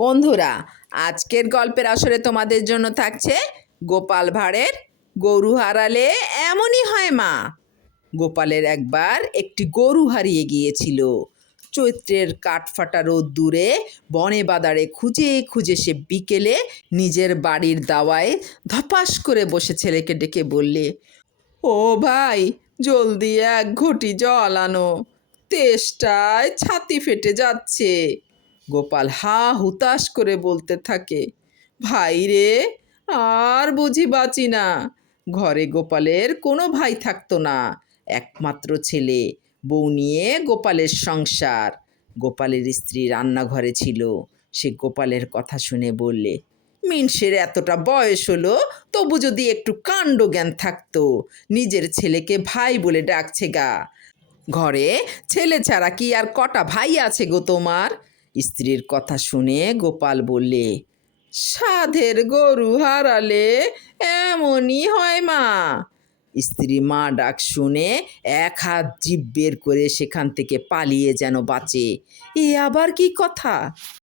বন্ধুরা, আজকের গল্পের আসরে তোমাদের জন্য থাকছে গোপাল ভাঁড়ের গরু হারালে এমনই হয় মা। গোপালের একবার একটি গরু হারিয়ে গিয়েছিল। চৈত্রের কাঠফাটা রোদ্দুরে বনে বাদারে খুঁজে খুঁজে সে বিকেলে নিজের বাড়ির দাওয়ায় ধপাস করে বসে ছেলেকে ডেকে বললে, ও ভাই, জলদি এক ঘটি জল আনো, তেষ্টায় ছাতি ফেটে যাচ্ছে। গোপাল হা হুতাশ করে বলতে থাকে, ভাই রে, আর বুঝি বাঁচি না। ঘরে গোপালের কোনো ভাই থাকতো না, একমাত্র ছেলে। বউ নিয়ে গোপালের সংসার। গোপালের স্ত্রী রান্নাঘরে ছিল। সে গোপালের কথা শুনে বললে, মিনসের এতটা বয়স হলো, তবু যদি একটু কাণ্ডজ্ঞান থাকতো, নিজের ছেলেকে ভাই বলে ডাকছে গা। ঘরে ছেলে ছাড়া কি আর কটা ভাই আছে গো তোমার? স্ত্রীর কথা শুনে গোপাল বললে, সাধের গরু হারালে এমনই হয় মা। স্ত্রী মা ডাক শুনে এক হাত জিভ বের করে সেখান থেকে পালিয়ে যেন বাঁচে। এ আবার কি কথা?